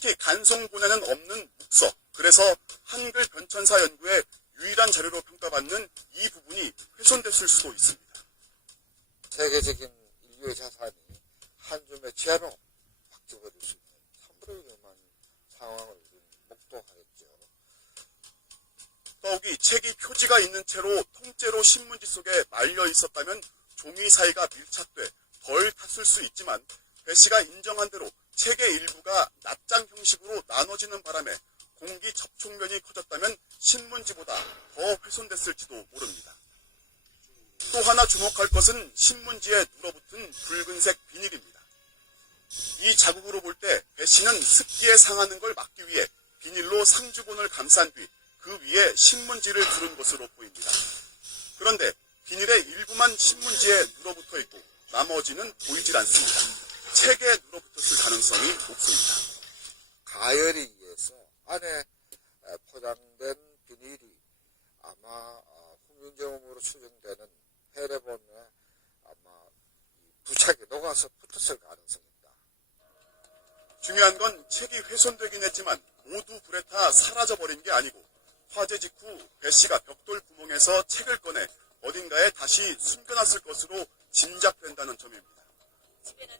특히 간송본에는 없는 묵서, 그래서 한글 변천사 연구의 유일한 자료로 평가받는 이 부분이 훼손됐을 수도 있습니다. 세계적인 인류의 자산이 한 줌의 채로 바뀌어버릴 수 있는 참으로 위험한 상황을 우리는 목도하였죠. 더욱이 책이 표지가 있는 채로 통째로 신문지 속에 말려 있었다면 종이 사이가 밀착돼 덜 탔을 수 있지만 배 씨가 인정한 대로 책의 일부가 낱장 형식으로 나눠지는 바람에 공기 접촉면이 커졌다면 신문지보다 더 훼손됐을지도 모릅니다. 또 하나 주목할 것은 신문지에 눌어붙은 붉은색 비닐입니다. 이 자국으로 볼 때 배 씨는 습기에 상하는 걸 막기 위해 비닐로 상주본을 감싼 뒤 그 위에 신문지를 두른 것으로 보입니다. 그런데 비닐의 일부만 신문지에 눌어붙어 있고 나머지는 보이질 않습니다. 책에 눌어붙었을 가능성이 높습니다. 가열에 의해서 안에 포장된 비닐이 아마 훈민정음으로 추정되는 해례본에 아마 부착에 녹아서 붙었을 가능성이 있다. 중요한 건 책이 훼손되긴 했지만 모두 불에 타 사라져버린 게 아니고 화재 직후 배 씨가 벽돌 구멍에서 책을 꺼내 어딘가에 다시 숨겨놨을 것으로 짐작된다는 점입니다.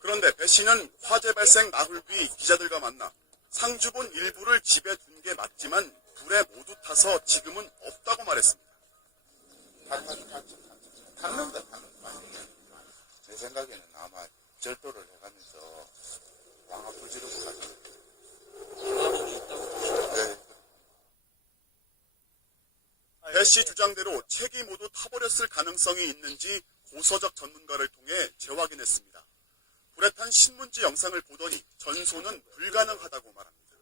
그런데 배 씨는 화재 발생 나흘 뒤 기자들과 만나 상주본 일부를 집에 둔 게 맞지만 불에 모두 타서 지금은 없다고 말했습니다. 탔는데 제 생각에는 아마 절도를 해가면서 왕화 불지르고 가는 네. 배 씨 주장대로 책이 모두 타버렸을 가능성이 있는지 고서적 전문가를 통해 재확인했습니다. 불에 탄 신문지 영상을 보더니 전소는 불가능하다고 말합니다.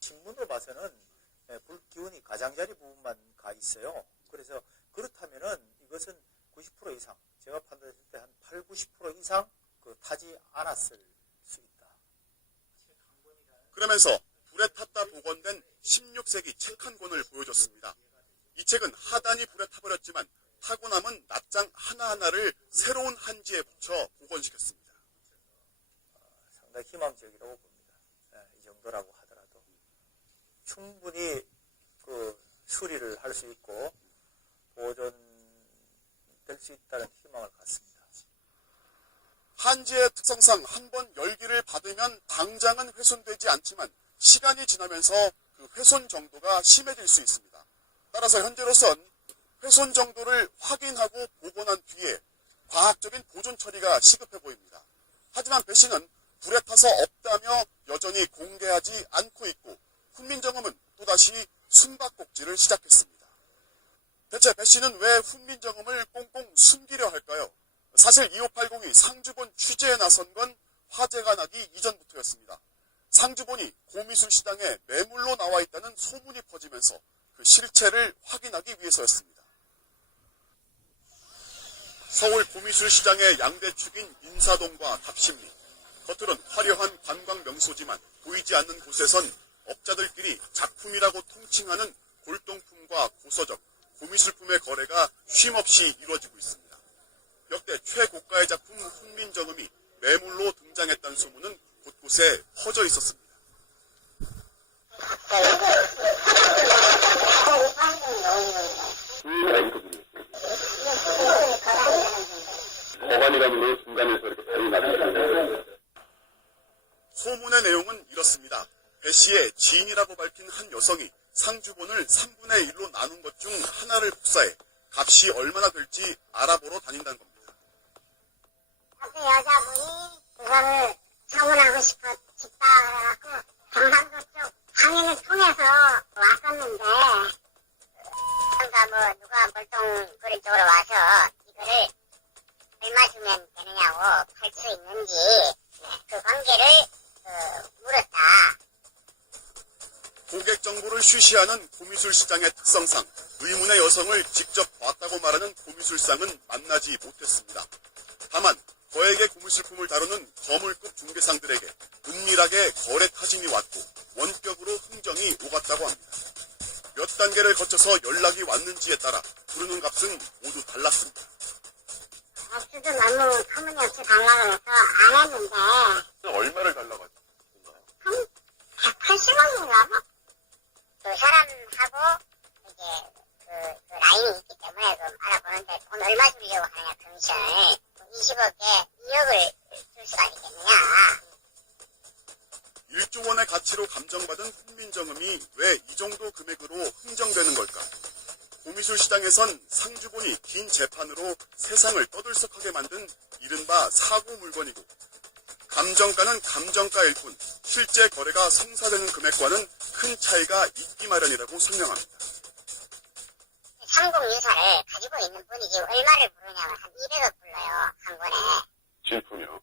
신문으로 봐서는 불 기운이 가장자리 부분만 가 있어요. 그래서 그렇다면은 이것은 90% 이상, 제가 판단했을 때 한 8, 90% 이상 타지 않았을 수 있다. 그러면서 불에 탔다 복원된 16세기 책 한 권을 보여줬습니다. 이 책은 하단이 불에 타버렸지만 타고 남은 낱장 하나하나를 새로운 한지에 붙여 복원시켰습니다. 상당히 희망적이라고 봅니다. 이 정도라고 하더라도 충분히 수리를 할 수 있고 보존될 수 있다는 희망을 갖습니다. 한지의 특성상 한 번 열기를 받으면 당장은 훼손되지 않지만 시간이 지나면서 그 훼손 정도가 심해질 수 있습니다. 따라서 현재로선 훼손 정도를 확인하고 복원한 뒤에 과학적인 보존 처리가 시급해 보입니다. 하지만 배 씨는 불에 타서 없다며 여전히 공개하지 않고 있고 훈민정음은 또다시 숨바꼭질을 시작했습니다. 대체 배 씨는 왜 훈민정음을 꽁꽁 숨기려 할까요? 사실 2580이 상주본 취재에 나선 건 화재가 나기 이전부터였습니다. 상주본이 고미술시장에 매물로 나와 있다는 소문이 퍼지면서 그 실체를 확인하기 위해서였습니다. 서울 고미술시장의 양대축인 인사동과 답심리. 겉으론 화려한 관광 명소지만 보이지 않는 곳에선 업자들끼리 작품이라고 통칭하는 골동품과 고서적, 고미술품의 거래가 쉼없이 이루어지고 있습니다. 역대 최고가의 작품 훈민정음이 매물로 등장했다는 소문은 곳곳에 퍼져 있었습니다. 소문의 내용은 이렇습니다. 배 씨의 지인이라고 밝힌 한 여성이 상주본을 3분의 1로 나눈 것 중 하나를 복사해 값이 얼마나 될지 알아보러 다닌다는 겁니다. 그 여자분이 그거를 처분하고 싶다 그래갖고 경상도 쪽 강연을 통해서 왔었는데 그러니까 누가 멀동 그런 쪽으로 와서 이거를 얼마 주면 되느냐고 할 수 있는지 그 관계를 물었다. 고객 정보를 쉬쉬하는 고미술시장의 특성상 의문의 여성을 직접 봤다고 말하는 고미술상은 만나지 못했습니다. 다만 거액의 고미술품을 다루는 거물급 중개상들에게 은밀하게 거래 타진이 왔고 원격으로 흥정이 오갔다고 합니다. 몇 단계를 거쳐서 연락이 왔는지에 따라 부르는 값은 모두 달랐습니다. 액수도 너무 터무니없이 달라고 해서 안 했는데 얼마를 달라고 하죠? 한 100% 1조 원의 가치로 감정받은 훈민정음이 왜 이 정도 금액으로 흥정되는 걸까? 고미술 시장에선 상주본이 긴 재판으로 세상을 떠들썩하게 만든 이른바 사고 물건이고, 감정가는 감정가일 뿐 실제 거래가 성사되는 금액과는 큰 차이가 있기 마련이라고 설명합니다. 삼국유사를 가지고 있는 분이 지금 얼마를 부르냐면 한 200억 불러요, 한 권에. 진품이요?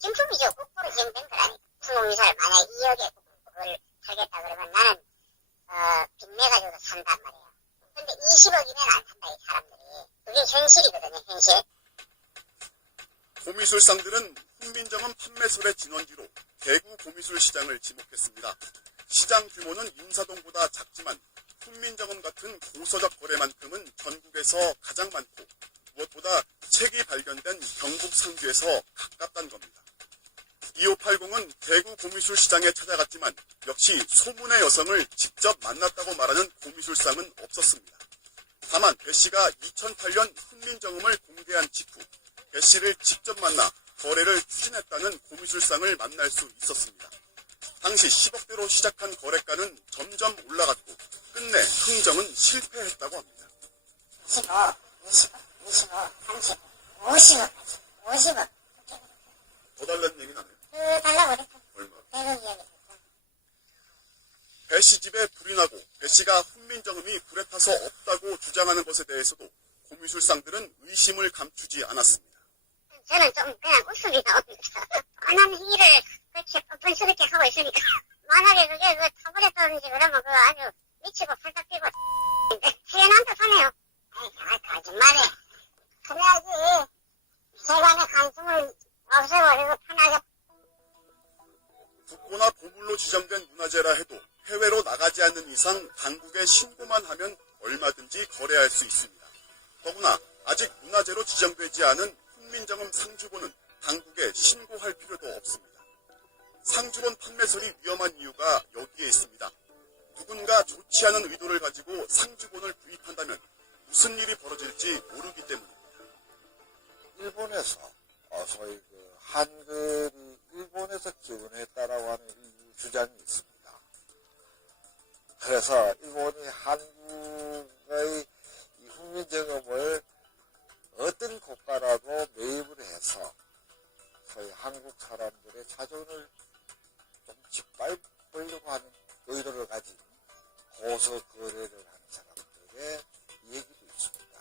진품이죠. 국보로 지정된 거라니까. 삼국유사를 만약에 2억에 국보를 살겠다 그러면 나는 빚내가지고도 산단 말이에요. 근데 20억이면 안 산다, 이 사람들이. 그게 현실이거든요, 현실. 고미술상들은 훈민정음 판매설의 진원지로 대구 고미술 시장을 지목했습니다. 시장 규모는 인사동보다 작지만 훈민정음 같은 고서적 거래만큼은 전국에서 가장 많고, 무엇보다 책이 발견된 경북 상주에서 가깝다는 겁니다. 2580은 대구 고미술 시장에 찾아갔지만 역시 소문의 여성을 직접 만났다고 말하는 고미술상은 없었습니다. 다만 배 씨가 2008년 훈민정음을 공개한 직후 배 씨를 직접 만나 거래를 추진했다는 고미술상을 만날 수 있었습니다. 당시 10억대로 시작한 거래가는 점점 올라갔고 끝내 흥정은 실패했다고 합니다. 15, 20억, 25억, 30억, 50억까지. 50억. 더 달라는 얘기는 안 해요? 달라고 그랬어. 얼마? 100억 이야기 했어. 배 씨 집에 불이 나고 배 씨가 훈민정음이 불에 타서 없다고 주장하는 것에 대해서도 고미술상들은 의심을 감추지 않았습니다. 저는 좀 그냥 웃음이 나옵니다. 뻔한 행위를 그렇게 뻔뻔스럽게 하고 있으니까 만약에 그게 타버렸다든지 그러면 그거 아주 미치고 팔딱 뛰고 태어난 듯 하네요. 아이, 거짓말해. 그래야지 세간의 관심을 없애버리고 편하게. 국보나 보물로 지정된 문화재라 해도 해외로 나가지 않는 이상 당국에 신고만 하면 얼마든지 거래할 수 있습니다. 더구나 아직 문화재로 지정되지 않은 훈민정음 상주본은 당국에 신고할 필요도 없습니다. 상주본 판매설이 위험한 이유가 여기에 있습니다. 누군가 좋지 않은 의도를 가지고 상주본을 구입한다면 무슨 일이 벌어질지 모르기 때문입니다. 일본에서 소위 한글이 일본에서 기원했다라고 하는 일부 주장이 있습니다. 그래서 일본이 한국의 이 훈민정음을 어떤 고가라도 매입을 해서 소위 한국 사람들의 자존을 좀 짓밟으려고 하는 의도를 가진 고서 거래를 하는 사람들의 얘기도 있습니다.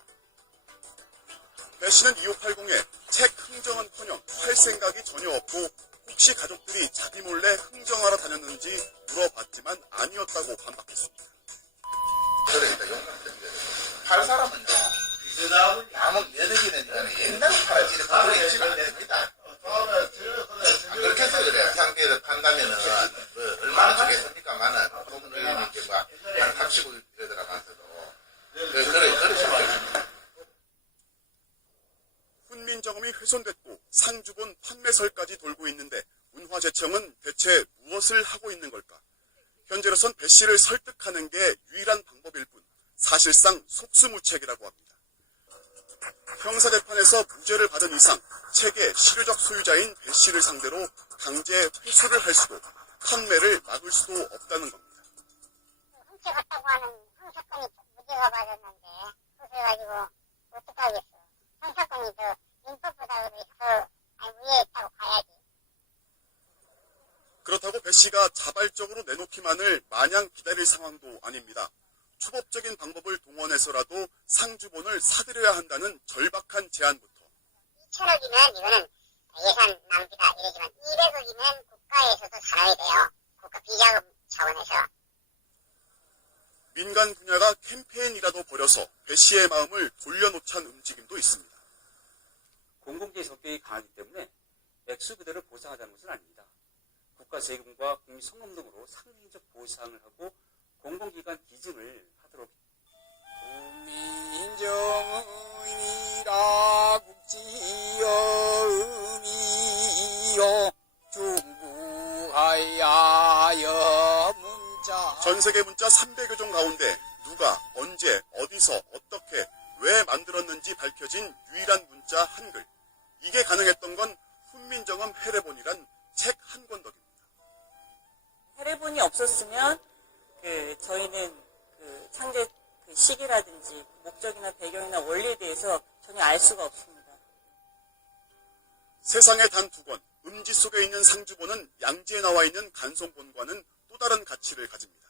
배 씨는 2580에 책 흥정은커녕 할 생각이 전혀 없고 혹시 가족들이 자기 몰래 흥정하러 다녔는지 물어봤지만 아니었다고 반박했습니다. 그러니까 용감했던 게, 팔 사람은요, 아무 여덕이는 옛날 팔찌를 그렇게 치면 안 됩니다. 그렇게 해서 그래. 상태에서 판다면은, 얼마나 주겠습니까만은, 보면 이제 막, 한 30억 이러더라면서도. 그렇게 말입니다. 훈민정음이 훼손됐고 상주본 판매설까지 돌고 있는데 문화재청은 대체 무엇을 하고 있는 걸까? 현재로선 배 씨를 설득하는 게 유일한 방법일 뿐 사실상 속수무책이라고 합니다. 형사재판에서 무죄를 받은 이상 책의 실효적 소유자인 배 씨를 상대로 강제 회수를 할 수도 판매를 막을 수도 없다는 겁니다. 훔쳐갔다고 하는 형사건이 무죄가 받았는데 그래가지고 어떡하겠어. 형사건이 더 민법보다 더 위에 있다고 봐야지. 그렇다고 배 씨가 자발적으로 내놓기만을 마냥 기다릴 상황도 아닙니다. 초법적인 방법을 동원해서라도 상주본을 사들여야 한다는 절박한 제안부터 2천억이면 이거는 예산 낭비다 이러지만 200억이면 국가에서도 살아야 돼요. 국가 비자금 차원에서. 민간 분야가 캠페인이라도 벌여서 배 씨의 마음을 돌려놓자는 움직임도 있습니다. 공공재의 성격이 강하기 때문에 액수 그대로 보상하자는 것은 아닙니다. 국가 세금과 국민 성금 등으로 상징적 보상을 하고 공공기관 기증을 하도록. 훈민정음이라 국지여음이여 중부하야여 문자. 전 세계 문자 300여 종 가운데 누가 언제 어디서 어떻게 왜 만들었는지 밝혀진 유일한 문자 한글. 이게 가능했던 건 훈민정음 해례본이란 책 한 권 덕입니다. 없었으면 저희는 창제 시기라든지 목적이나 배경이나 원리에 대해서 전혀 알 수가 없습니다. 세상에 단 2권, 음지 속에 있는 상주본은 양지에 나와 있는 간송본과는 또 다른 가치를 가집니다.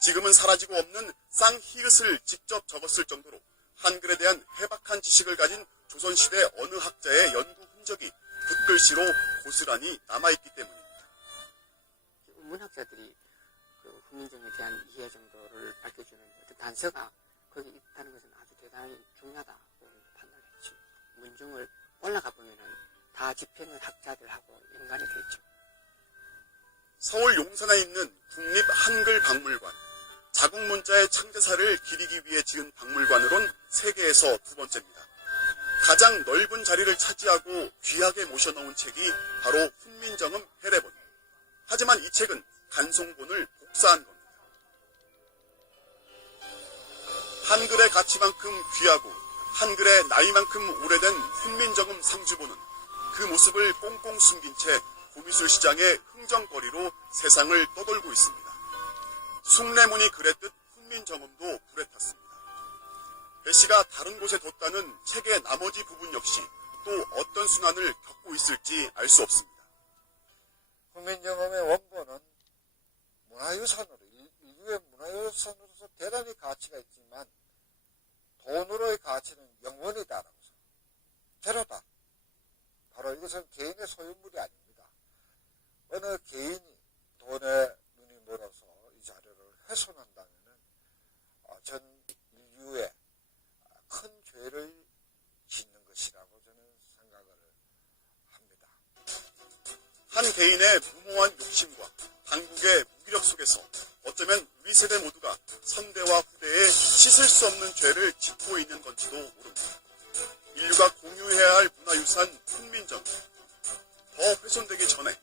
지금은 사라지고 없는 쌍히읗을 직접 적었을 정도로 한글에 대한 해박한 지식을 가진 조선시대 어느 학자의 연구 흔적이 붓글씨로 고스란히 남아있기 때문입니다. 문학자들이 그 훈민정음에 대한 이해 정도를 밝혀주는 어떤 단서가 거기 있다는 것은 아주 대단히 중요하다고 판단했죠. 문중을 올라가 보면은 다 집행을 학자들하고 연관이 되죠. 서울 용산에 있는 국립한글박물관, 자국문자의 창제사를 기리기 위해 지은 박물관으론 세계에서 2번째입니다. 가장 넓은 자리를 차지하고 귀하게 모셔놓은 책이 바로 훈민정음 해례본. 하지만 이 책은 간송본을 복사한 겁니다. 한글의 가치만큼 귀하고 한글의 나이만큼 오래된 훈민정음 상주본은 그 모습을 꽁꽁 숨긴 채 고미술 시장의 흥정거리로 세상을 떠돌고 있습니다. 숭례문이 그랬듯 훈민정음도 불에 탔습니다. 배 씨가 다른 곳에 뒀다는 책의 나머지 부분 역시 또 어떤 순환을 겪고 있을지 알 수 없습니다. 훈민정음의 원본은 문화유산으로, 인류의 문화유산으로서 대단히 가치가 있지만 돈으로의 가치는 영원이다라고 제로다. 바로 이것은 개인의 소유물이 아닙니다. 어느 개인이 돈에 눈이 멀어서 이 자료를 훼손한다면 전 인류에 큰 죄를 짓는 것이라고 저는 생각을 합니다. 한 개인의 무모한 욕심과 당국의 무기력 속에서 어쩌면 우리 세대 모두가 선대와 후대에 씻을 수 없는 죄를 짓고 있는 건지도 모릅니다. 인류가 공유해야 할 문화유산 훈민정음, 더 훼손되기 전에